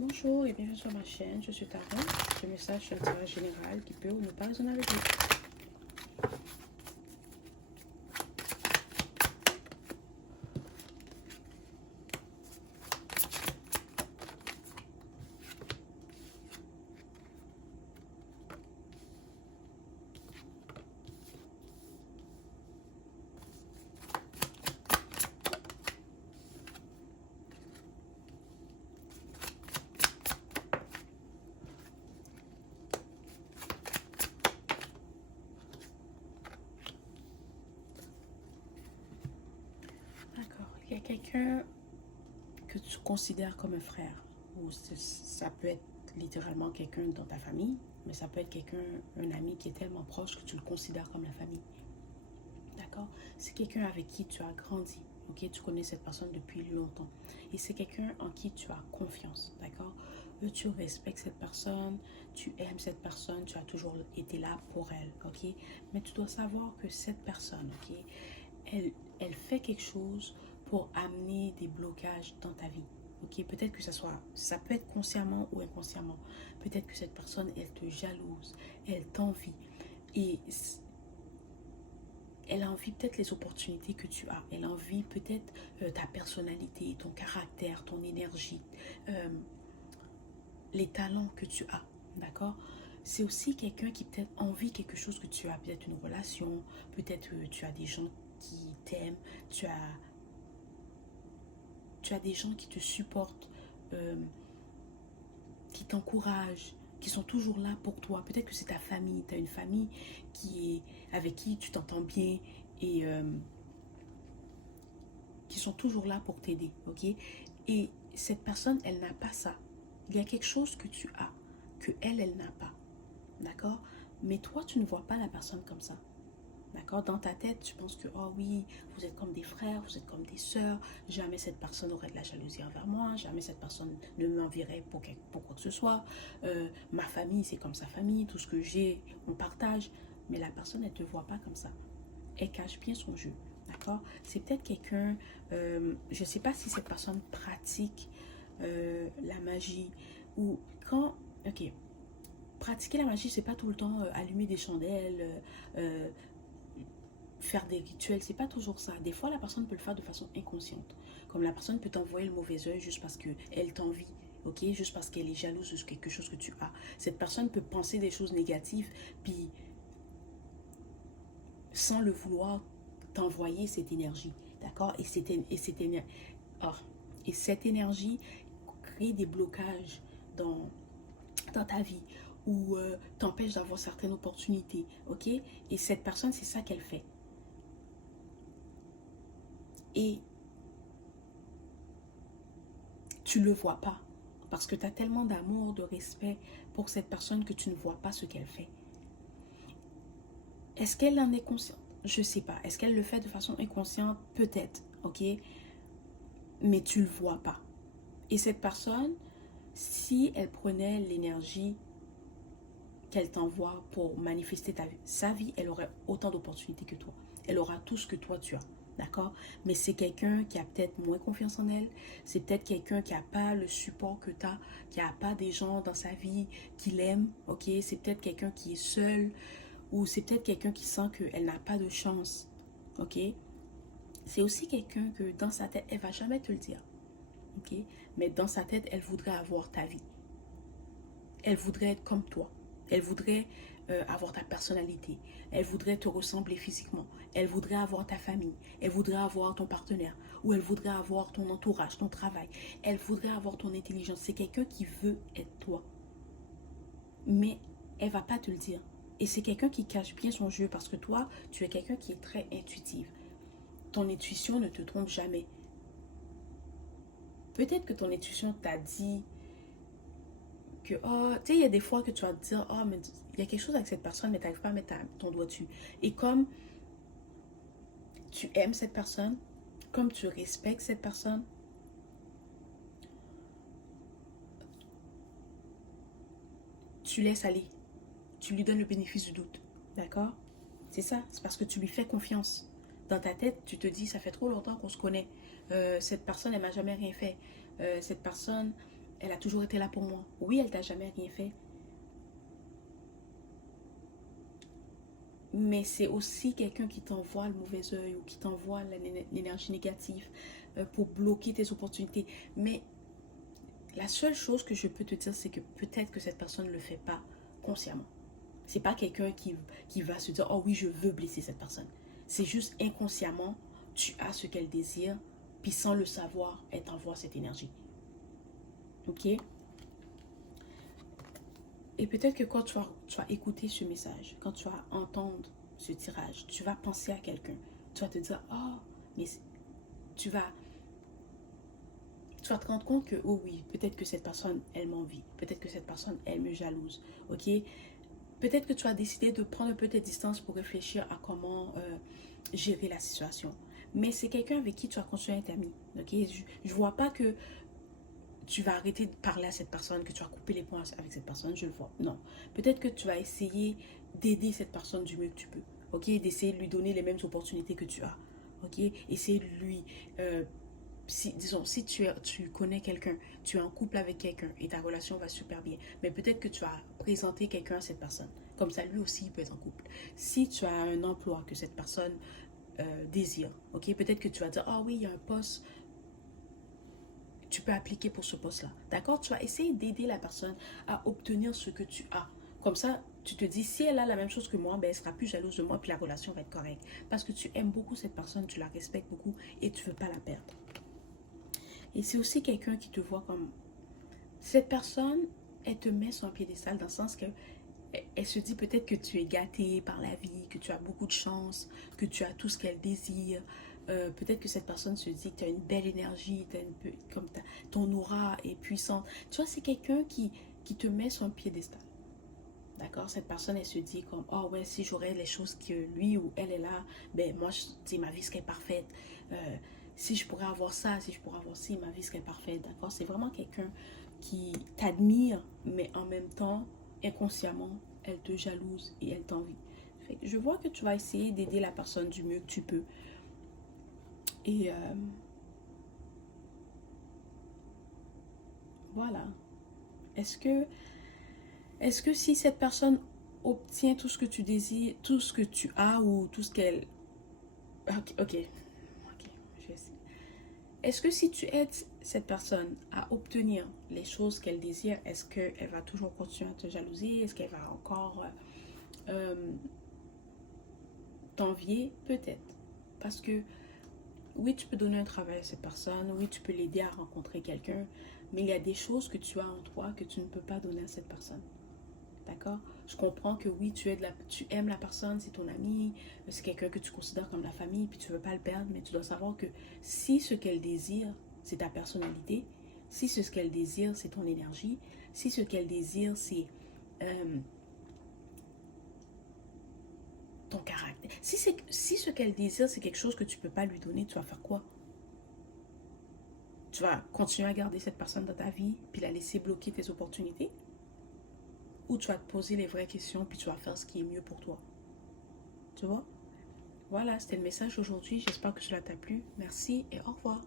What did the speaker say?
Bonjour et bienvenue sur ma chaîne, je suis Tara. Ce message sur le tirage général qui peut ou ne pas résonner avec vous. D'accord, il y a quelqu'un que tu considères comme un frère, ou ça peut être littéralement quelqu'un dans ta famille, mais ça peut être quelqu'un, un ami qui est tellement proche que tu le considères comme la famille. D'accord? C'est quelqu'un avec qui tu as grandi. Ok, tu connais cette personne depuis longtemps. Et c'est quelqu'un en qui tu as confiance. D'accord? Tu respectes cette personne, tu aimes cette personne, tu as toujours été là pour elle. Ok? Mais tu dois savoir que cette personne, ok, elle fait quelque chose pour amener des blocages dans ta vie. Ok, peut-être que ça peut être consciemment ou inconsciemment. Peut-être que cette personne, elle te jalouse, elle t'envie. Et elle envie peut-être les opportunités que tu as. Elle envie peut-être ta personnalité, ton caractère, ton énergie, euh, les talents que tu as. D'accord? C'est aussi quelqu'un qui peut-être envie quelque chose que tu as. Peut-être une relation, peut-être tu as des gens qui t'aiment, tu as des gens qui te supportent, euh, qui t'encouragent, qui sont toujours là pour toi. Peut-être que c'est ta famille. Tu as une famille avec qui tu t'entends bien et qui sont toujours là pour t'aider, ok? Et cette personne, elle n'a pas ça. Il y a quelque chose que tu as, que elle n'a pas, d'accord? Mais toi, tu ne vois pas la personne comme ça, d'accord? Dans ta tête, tu penses que, oh oui, vous êtes comme des frères, vous êtes comme des sœurs, jamais cette personne aurait de la jalousie envers moi, jamais cette personne ne m'envierait pour quoi que ce soit. Ma famille, c'est comme sa famille, tout ce que j'ai, on partage. Mais la personne, elle ne te voit pas comme ça. Elle cache bien son jeu. D'accord? C'est peut-être quelqu'un, je ne sais pas si cette personne pratique la magie ou quand, ok, pratiquer la magie, c'est pas tout le temps allumer des chandelles, faire des rituels, c'est pas toujours ça. Des fois, la personne peut le faire de façon inconsciente. Comme la personne peut t'envoyer le mauvais oeil juste parce qu'elle t'envie. Ok, juste parce qu'elle est jalouse de quelque chose que tu as. Cette personne peut penser des choses négatives, puis sans le vouloir, t'envoyer cette énergie. D'accord? Oh, et cette énergie crée des blocages dans ta vie ou t'empêche d'avoir certaines opportunités. Ok? Et cette personne, c'est ça qu'elle fait. Et tu ne le vois pas. Parce que tu as tellement d'amour, de respect pour cette personne que tu ne vois pas ce qu'elle fait. Est-ce qu'elle en est consciente? Je ne sais pas. Est-ce qu'elle le fait de façon inconsciente? Peut-être. Ok? Mais tu ne le vois pas. Et cette personne, si elle prenait l'énergie qu'elle t'envoie pour manifester sa vie, elle aurait autant d'opportunités que toi. Elle aura tout ce que toi tu as. D'accord? Mais c'est quelqu'un qui a peut-être moins confiance en elle. C'est peut-être quelqu'un qui n'a pas le support que tu as, qui n'a pas des gens dans sa vie qui l'aiment. Ok? C'est peut-être quelqu'un qui est seul ou c'est peut-être quelqu'un qui sent qu'elle n'a pas de chance. Ok? C'est aussi quelqu'un que dans sa tête, elle ne va jamais te le dire. Ok? Mais dans sa tête, elle voudrait avoir ta vie. Elle voudrait être comme toi. Elle voudrait avoir ta personnalité. Elle voudrait te ressembler physiquement. Elle voudrait avoir ta famille. Elle voudrait avoir ton partenaire. Ou elle voudrait avoir ton entourage, ton travail. Elle voudrait avoir ton intelligence. C'est quelqu'un qui veut être toi. Mais elle va pas te le dire. Et c'est quelqu'un qui cache bien son jeu parce que toi, tu es quelqu'un qui est très intuitif. Ton intuition ne te trompe jamais. Peut-être que ton intuition t'a dit que, oh, tu sais, il y a des fois que tu vas te dire, oh, mais il y a quelque chose avec cette personne, mais tu n'arrives pas à mettre ton doigt dessus. Et comme tu aimes cette personne, comme tu respectes cette personne, tu laisses aller. Tu lui donnes le bénéfice du doute. D'accord? C'est ça, c'est parce que tu lui fais confiance. Dans ta tête, tu te dis, ça fait trop longtemps qu'on se connaît. Cette personne, elle m'a jamais rien fait. Cette personne, elle a toujours été là pour moi. Oui, elle t'a jamais rien fait. Mais c'est aussi quelqu'un qui t'envoie le mauvais œil ou qui t'envoie l'énergie négative pour bloquer tes opportunités. Mais la seule chose que je peux te dire, c'est que peut-être que cette personne ne le fait pas consciemment. C'est pas quelqu'un qui va se dire, oh oui, je veux blesser cette personne. C'est juste inconsciemment, tu as ce qu'elle désire, puis sans le savoir, elle t'envoie cette énergie. Ok? Et peut-être que quand tu vas écouter ce message, quand tu vas entendre ce tirage, tu vas penser à quelqu'un. Tu vas te dire, oh, mais tu vas, tu vas te rendre compte que, oh oui, peut-être que cette personne, elle m'envie. Peut-être que cette personne, elle me jalouse. Ok? Peut-être que tu as décidé de prendre un peu tes distances pour réfléchir à comment gérer la situation. Mais c'est quelqu'un avec qui tu vas continuer à être ami. Ok? Je ne vois pas que tu vas arrêter de parler à cette personne, que tu vas couper les points avec cette personne, je le vois. Non. Peut-être que tu vas essayer d'aider cette personne du mieux que tu peux. Ok? D'essayer de lui donner les mêmes opportunités que tu as. Ok? Essayer de lui... disons, si tu connais quelqu'un, tu es en couple avec quelqu'un et ta relation va super bien, mais peut-être que tu vas présenter quelqu'un à cette personne. Comme ça, lui aussi, il peut être en couple. Si tu as un emploi que cette personne désire, ok? Peut-être que tu vas dire, ah oui, il y a un poste, tu peux appliquer pour ce poste-là. D'accord? Tu vas essayer d'aider la personne à obtenir ce que tu as. Comme ça, tu te dis, si elle a la même chose que moi, ben, elle sera plus jalouse de moi, puis la relation va être correcte. Parce que tu aimes beaucoup cette personne, tu la respectes beaucoup et tu ne veux pas la perdre. Et c'est aussi quelqu'un qui te voit comme... Cette personne, elle te met sur un piédestal dans le sens que elle se dit peut-être que tu es gâté par la vie, que tu as beaucoup de chance, que tu as tout ce qu'elle désire. Peut-être que cette personne se dit que tu as une belle énergie, ton aura est puissante. Tu vois, c'est quelqu'un qui te met sur un piédestal. D'accord? Cette personne, elle se dit comme, oh ouais, si j'aurais les choses que lui ou elle est là, ben moi, ma vie serait parfaite. Si je pourrais avoir ça, si je pourrais avoir ci, ma vie serait parfaite. D'accord? C'est vraiment quelqu'un qui t'admire, mais en même temps, inconsciemment, elle te jalouse et elle t'envie. Je vois que tu vas essayer d'aider la personne du mieux que tu peux. Et voilà. Est-ce que, est-ce que si cette personne obtient tout ce que tu désires, tout ce que tu as ou tout ce qu'elle... Ok. Je vais essayer. Est-ce que si tu aides cette personne à obtenir les choses qu'elle désire, est-ce qu'elle va toujours continuer à te jalouser? Est-ce qu'elle va encore t'envier? Peut-être. Parce que oui, tu peux donner un travail à cette personne, oui, tu peux l'aider à rencontrer quelqu'un, mais il y a des choses que tu as en toi que tu ne peux pas donner à cette personne. D'accord? Je comprends que oui, tu aimes la personne, c'est ton ami, c'est quelqu'un que tu considères comme la famille, puis tu ne veux pas le perdre, mais tu dois savoir que si ce qu'elle désire, c'est ta personnalité, si ce qu'elle désire, c'est ton énergie, si ce qu'elle désire, c'est ton caractère, si ce qu'elle désire, c'est quelque chose que tu ne peux pas lui donner, tu vas faire quoi? Tu vas continuer à garder cette personne dans ta vie, puis la laisser bloquer tes opportunités? Ou tu vas te poser les vraies questions, puis tu vas faire ce qui est mieux pour toi? Tu vois? Voilà, c'était le message aujourd'hui. J'espère que cela t'a plu. Merci et au revoir.